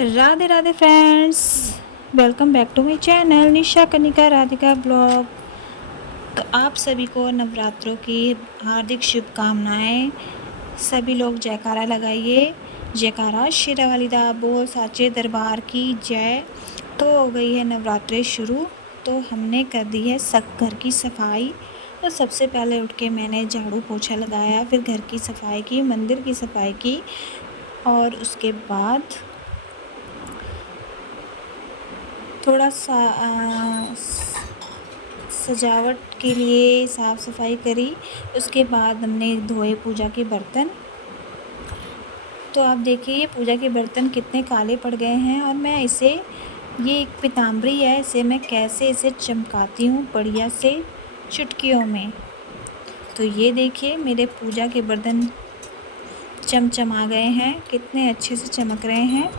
Radhe Radhe friends, welcome back to my channel Nisha Kanika Radhika blog. तो आप सभी को नवरात्रों की हार्दिक शुभकामनाएं। सभी लोग जयकारा लगाइए। जयकारा शेरावाली दा बोल साचे दरबार की जय। तो हो गई है नवरात्रे शुरू, तो हमने कर दी है घर की सफाई। तो सबसे पहले उठ के मैंने झाड़ू पोछा लगाया, फिर घर की सफाई की, मंदिर की सफाई की और उसके बाद थोड़ा सा सजावट के लिए साफ़ सफाई करी। उसके बाद हमने धोए पूजा के बर्तन। तो आप देखिए ये पूजा के बर्तन कितने काले पड़ गए हैं, और मैं ये एक पीताम्बरी है, इसे मैं कैसे इसे चमकाती हूँ बढ़िया से चुटकियों में। तो ये देखिए मेरे पूजा के बर्तन चमचमा गए हैं, कितने अच्छे से चमक रहे हैं।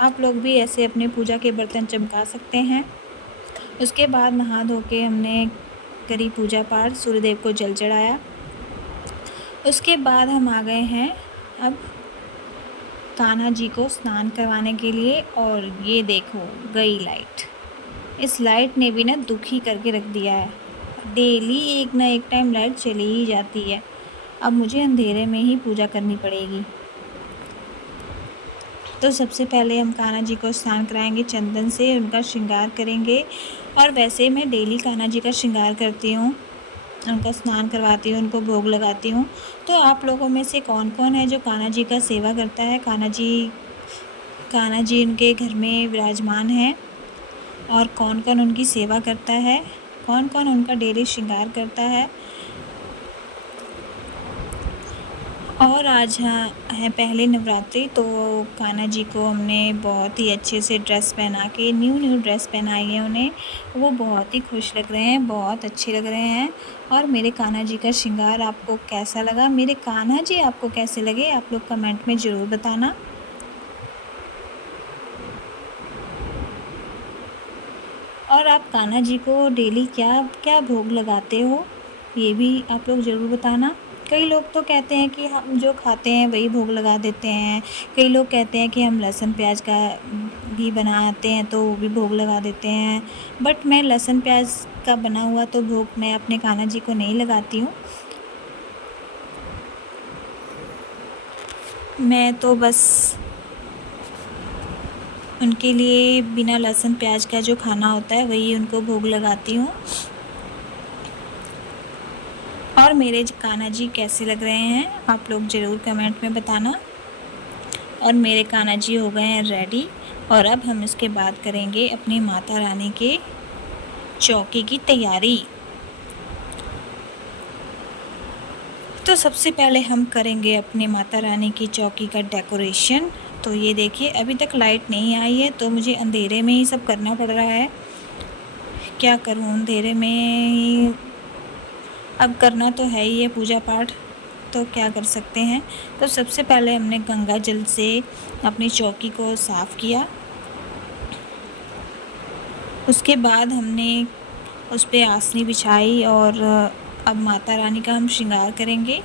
आप लोग भी ऐसे अपने पूजा के बर्तन चमका सकते हैं। उसके बाद नहा धो के हमने करी पूजा पाठ, सूर्यदेव को जल चढ़ाया। उसके बाद हम आ गए हैं अब कान्हा जी को स्नान करवाने के लिए। और ये देखो गई लाइट, इस लाइट ने भी ना दुखी करके रख दिया है। डेली एक ना एक टाइम लाइट चली ही जाती है। अब मुझे अंधेरे में ही पूजा करनी पड़ेगी। तो सबसे पहले हम कान्हा जी को स्नान कराएंगे, चंदन से उनका श्रृंगार करेंगे। और वैसे मैं डेली कान्हा जी का श्रृंगार करती हूँ, उनका स्नान करवाती हूँ, उनको भोग लगाती हूँ। तो आप लोगों में से कौन कौन है जो कान्हा जी का सेवा करता है? कान्हा जी उनके घर में विराजमान है, और कौन कौन उनकी सेवा करता है, कौन कौन उनका डेली श्रृंगार करता है। और आज है पहले नवरात्रि, तो कान्हा जी को हमने बहुत ही अच्छे से ड्रेस पहना के, न्यू ड्रेस पहनाई है उन्हें। वो बहुत ही खुश लग रहे हैं, बहुत अच्छे लग रहे हैं। और मेरे कान्हा जी का श्रृंगार आपको कैसा लगा, मेरे कान्हा जी आपको कैसे लगे, आप लोग कमेंट में ज़रूर बताना। और आप कान्हा जी को डेली क्या क्या भोग लगाते हो, ये भी आप लोग ज़रूर बताना। कई लोग तो कहते हैं कि हम जो खाते हैं वही भोग लगा देते हैं। कई लोग कहते हैं कि हम लहसुन प्याज का भी बनाते हैं तो वो भी भोग लगा देते हैं। बट मैं लहसुन प्याज का बना हुआ तो भोग मैं अपने कान्हा जी को नहीं लगाती हूँ। मैं तो बस उनके लिए बिना लहसुन प्याज का जो खाना होता है वही उनको भोग लगाती हूँ। और मेरे कान्हा जी कैसे लग रहे हैं आप लोग ज़रूर कमेंट में बताना। और मेरे कान्हा जी हो गए हैं रेडी, और अब हम इसके बाद करेंगे अपनी माता रानी के चौकी की तैयारी। तो सबसे पहले हम करेंगे अपनी माता रानी की चौकी का डेकोरेशन। तो ये देखिए अभी तक लाइट नहीं आई है, तो मुझे अंधेरे में ही सब करना पड़ रहा है। क्या करूँ, अंधेरे में ही अब करना तो है ही है पूजा पाठ, तो क्या कर सकते हैं। तो सबसे पहले हमने गंगा जल से अपनी चौकी को साफ़ किया। उसके बाद हमने उस पर आसनी बिछाई, और अब माता रानी का हम श्रृंगार करेंगे।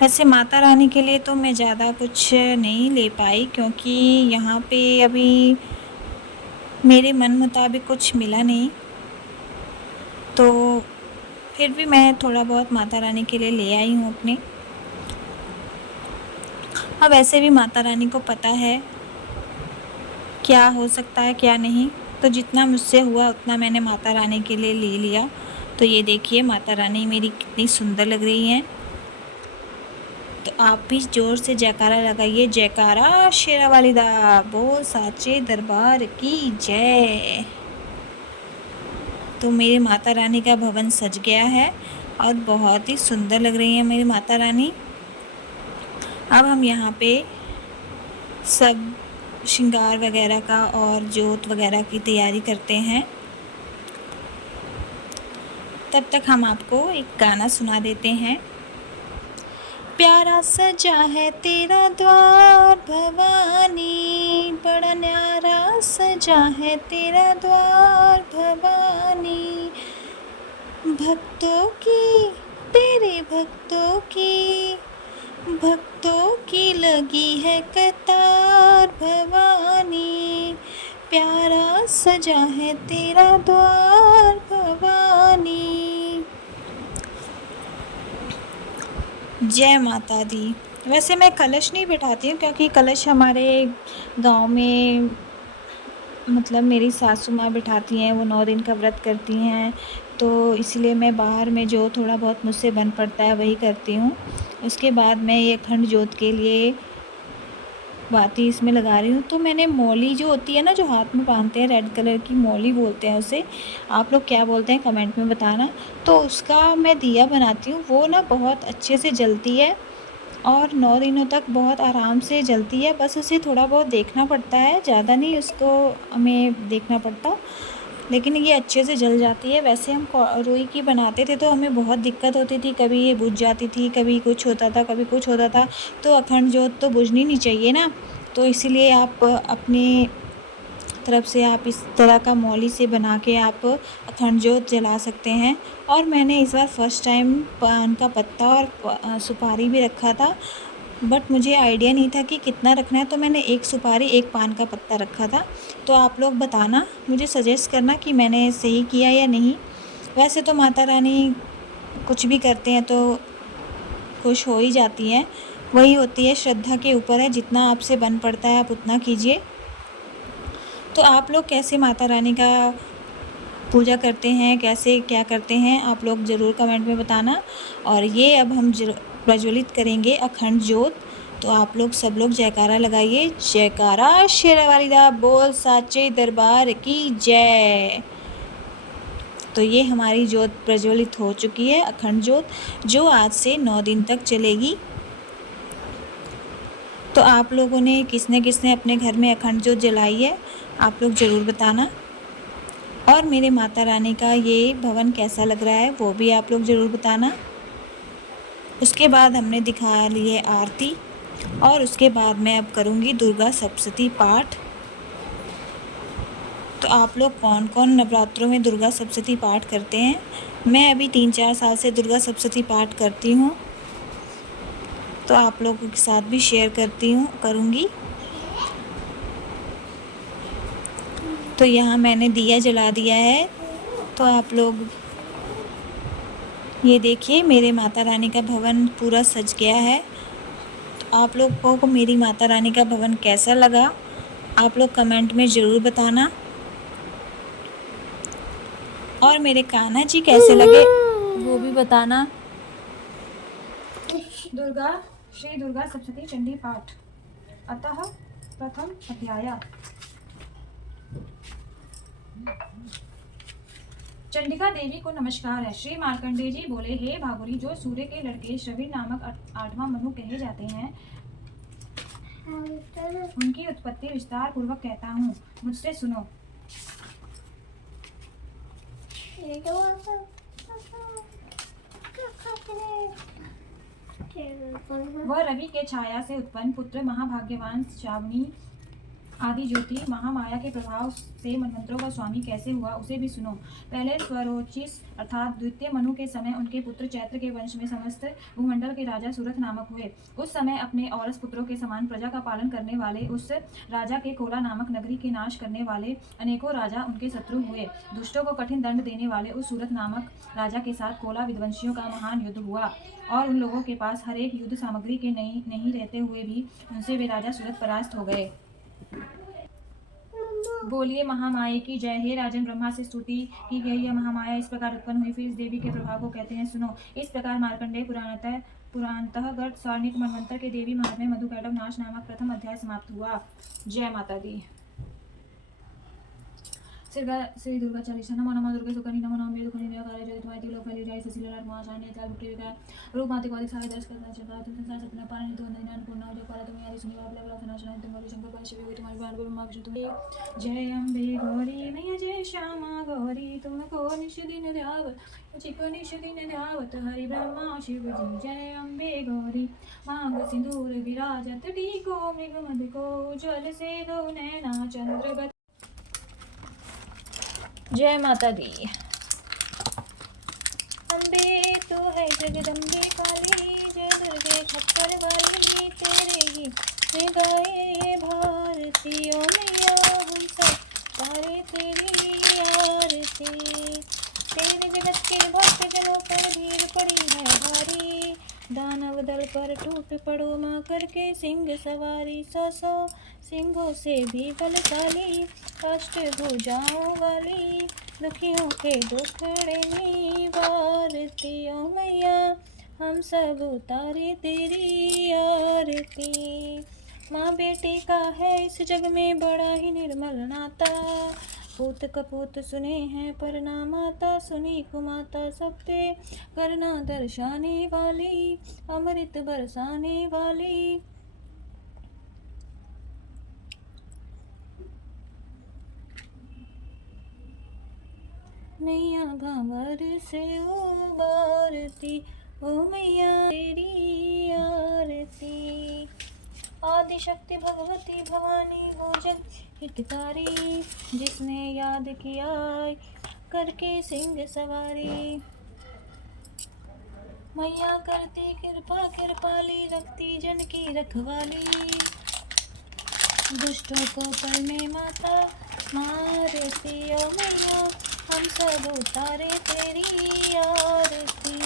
वैसे माता रानी के लिए तो मैं ज़्यादा कुछ नहीं ले पाई, क्योंकि यहाँ पे अभी मेरे मन मुताबिक कुछ मिला नहीं। तो फिर भी मैं थोड़ा बहुत माता रानी के लिए ले आई हूँ अपने। अब वैसे भी माता रानी को पता है क्या हो सकता है क्या नहीं, तो जितना मुझसे हुआ उतना मैंने माता रानी के लिए ले लिया। तो ये देखिए माता रानी मेरी कितनी सुंदर लग रही हैं। तो आप भी ज़ोर से जयकारा लगाइए, जयकारा शेरावाली दा बोल साचे दरबार की जय। तो मेरी माता रानी का भवन सज गया है, और बहुत ही सुंदर लग रही है मेरी माता रानी। अब हम यहाँ पे सब श्रृंगार वगैरह का और जोत वगैरह की तैयारी करते हैं। तब तक हम आपको एक गाना सुना देते हैं। प्यारा सजा है तेरा द्वार भवानी, बड़ा न्यारा सजा है तेरा द्वार भवानी। भक्तों की, तेरे भक्तों की लगी है कतार भवानी। सजा है तेरा द्वार भवानी। जय माता दी। वैसे मैं कलश नहीं बिठाती हूँ, क्योंकि कलश हमारे गांव में मतलब मेरी सासू माँ बिठाती हैं, वो 9 दिन का व्रत करती हैं, तो इसलिए मैं बाहर में जो थोड़ा बहुत मुझसे बन पड़ता है वही करती हूँ। उसके बाद मैं ये अखंड जोत के लिए बाती इसमें लगा रही हूँ। तो मैंने मौली जो होती है ना, जो हाथ में बांधते हैं, रेड कलर की मौली बोलते हैं उसे, आप लोग क्या बोलते हैं कमेंट में बताना। तो उसका मैं दिया बनाती हूँ, वो ना बहुत अच्छे से जलती है और 9 दिनों तक बहुत आराम से जलती है। बस उसे थोड़ा बहुत देखना पड़ता है, ज़्यादा नहीं उसको हमें देखना पड़ता, लेकिन ये अच्छे से जल जाती है। वैसे हम रुई की बनाते थे तो हमें बहुत दिक्कत होती थी, कभी ये बुझ जाती थी, कभी कुछ होता था, कभी कुछ होता था। तो अखंड जोत तो बुझनी नहीं चाहिए ना, तो इसलिए आप अपनी तरफ से आप इस तरह का मौली से बना के आप अखंड जोत जला सकते हैं। और मैंने इस बार फर्स्ट टाइम पान का पत्ता और सुपारी भी रखा था, बट मुझे आइडिया नहीं था कि कितना रखना है, तो मैंने 1 सुपारी 1 पान का पत्ता रखा था। तो आप लोग बताना, मुझे सजेस्ट करना कि मैंने सही किया या नहीं। वैसे तो माता रानी कुछ भी करते हैं तो खुश हो ही जाती हैं, वही होती है, श्रद्धा के ऊपर है, जितना आपसे बन पड़ता है आप उतना कीजिए। तो आप लोग कैसे माता रानी का पूजा करते हैं, कैसे क्या करते हैं, आप लोग ज़रूर कमेंट में बताना। और ये अब हम प्रज्वलित करेंगे अखंड जोत, तो आप लोग सब लोग जयकारा लगाइए। जयकारा शेरावाली दा बोल साचे दरबार की जय। तो ये हमारी जोत प्रज्वलित हो चुकी है, अखंड जोत, जो आज से 9 दिन तक चलेगी। तो आप लोगों ने किसने किसने अपने घर में अखंड जोत जलाई है, आप लोग ज़रूर बताना। और मेरे माता रानी का ये भवन कैसा लग रहा है वो भी आप लोग ज़रूर बताना। उसके बाद हमने दिखा ली है आरती, और उसके बाद मैं अब करूँगी दुर्गा सप्तशती पाठ। तो आप लोग कौन कौन नवरात्रों में दुर्गा सप्तशती पाठ करते हैं? मैं अभी 3-4 साल से दुर्गा सप्तशती पाठ करती हूँ, तो आप लोगों के साथ भी शेयर करूँगी। तो यहाँ मैंने दिया जला दिया है, तो आप लोग ये देखिए मेरे माता रानी का भवन पूरा सज गया है। तो आप लोगों को मेरी माता रानी का भवन कैसा लगा, आप लोग कमेंट में ज़रूर बताना। और मेरे कान्हा जी कैसे लगे वो भी बताना। श्री दुर्गा सप्तशती चंडी पाठ। अतः प्रथम अध्याय। चंडिका देवी को नमस्कार है। श्री मार्कंडेय जी बोले, हे भागुरी, जो सूर्य के लड़के श्रवण नामक 8वां मनु कहे जाते हैं, उनकी उत्पत्ति विस्तार पूर्वक कहता हूँ, मुझसे सुनो। वह रवि के छाया से उत्पन्न पुत्र महाभाग्यवान श्रावणी आदि ज्योति महामाया के प्रभाव से मनमंत्रों का स्वामी कैसे हुआ, उसे भी सुनो। पहले स्वरोचिस अर्थात द्वितीय मनु के समय उनके पुत्र चैत्र के वंश में समस्त भूमंडल के राजा सूरथ नामक हुए। उस समय अपने औरस पुत्रों के समान प्रजा का पालन करने वाले उस राजा के कोला नामक नगरी के नाश करने वाले अनेकों राजा उनके शत्रु हुए। दुष्टों को कठिन दंड देने वाले उस सूरथ नामक राजा के साथ कोला विध्वंसियों का महान युद्ध हुआ, और उन लोगों के पास हर एक युद्ध सामग्री के नहीं रहते हुए भी उनसे वे राजा सूरथ परास्त हो गए। बोलिए महामाया की जय। हे राजन, ब्रह्मा से स्तुति की गई यह महामाया इस प्रकार उत्पन्न हुई, फिर इस देवी के प्रभाव को कहते हैं, सुनो। इस प्रकार मार्कंडेय पुराणतः गर्त सारणिक मनवंतर के देवी महात्म्य मधुकैटभ नाश नामक प्रथम अध्याय समाप्त हुआ। जय माता दी। श्री दुर्गा चालीसा। नमो नमः दुर्गे सुकनी, नमो नमः मेरु खनि निराकारे ज्योति तुम्हारी लोक फैली जाए ससीला लाल महाशानी चाल भुक्ति विकार रूप माते को अधिक सारे दर्श करना चंगा तुम संसार सपना पानी तो नैन पूर्ण हो जो पारा तुम यारी सुनी बाप लेवला सुना सुना तुम बोले शंकर पाल शिव तुम्हारी बाण को ब्रह्मा विष्णु तुम। जय अम्बे गौरी मैया जय श्यामा गौरी, तुमको निश दिन ध्यावत चिको निश दिन ध्यावत हरि ब्रह्मा शिव जी। जय अम्बे गौरी मांग सिंदूर विराजत टीको मृग मद को उज्ज्वल से दो नैना चंद्र। जय माता दी। अम्बे तू है जगदम्बे काली, जय दुर्गे खप्पर वाली, तेरे गीत गाए ये भारतीयों मैया हम सब तारे पर टूट पड़ो माँ करके सिंह सवारी। 100 सिंहों से भी बलशाली, अष्टभुजाओं वाली, दुखियों के दुखड़े निवारती। ओ मैया हम सब उतारे तेरी आरती। माँ बेटी का है इस जग में बड़ा ही निर्मल नाता, पूत कपूत सुने हैं पर ना माता सुनी कुमाता। सब पे करना दर्शाने वाली, अमृत बरसाने वाली। नैया भंवर से उबारती, ओ मैया तेरी आरती। आदिशक्ति भगवती भवानी हो जग हितकारी, जिसने याद किया करके सिंह सवारी। मैया करती कृपा कृपाली, रखती जन की रखवाली, दुष्टों को करने माता मारती। ओ मैया हम सब उतारे तेरी आरती।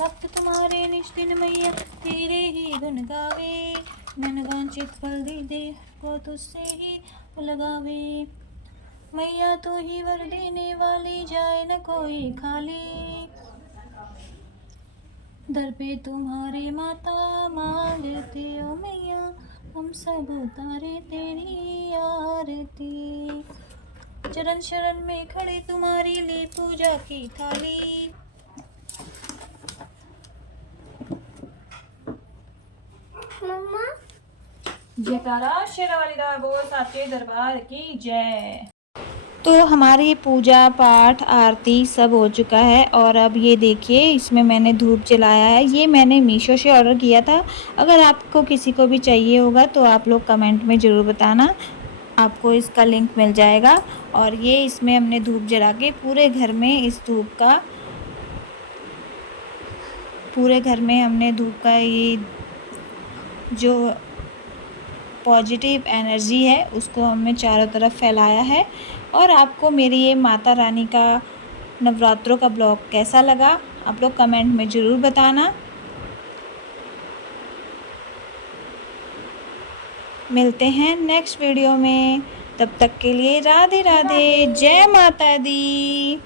भक्त तुम्हारे निष्दिन मैया तेरे ही गुण गावे, मन वांछित फल दे को तुझसे ही लगावे। मैया तू ही वर देने वाली, जाए न कोई खाली, दर पे तुम्हारे माता मांगती। ओ मैया हम सब उतारे तेरी आरती। चरण शरण में खड़े तुम्हारी, ली पूजा की थाली। मम्मा जयकारा शेरावाली दा बोल साचे दरबार की जय। तो हमारी पूजा पाठ आरती सब हो चुका है और अब ये देखिए इसमें मैंने धूप जलाया है। ये मैंने मीशो से ऑर्डर किया था। अगर आपको किसी को भी चाहिए होगा तो आप लोग कमेंट में ज़रूर बताना, आपको इसका लिंक मिल जाएगा। और ये इसमें हमने धूप जला के पूरे घर में इस धूप का, पूरे घर में हमने धूप का ये जो पॉजिटिव एनर्जी है उसको हमने चारों तरफ फैलाया है। और आपको मेरी ये माता रानी का नवरात्रों का ब्लॉग कैसा लगा आप लोग कमेंट में ज़रूर बताना। मिलते हैं नेक्स्ट वीडियो में, तब तक के लिए राधे राधे, जय माता दी।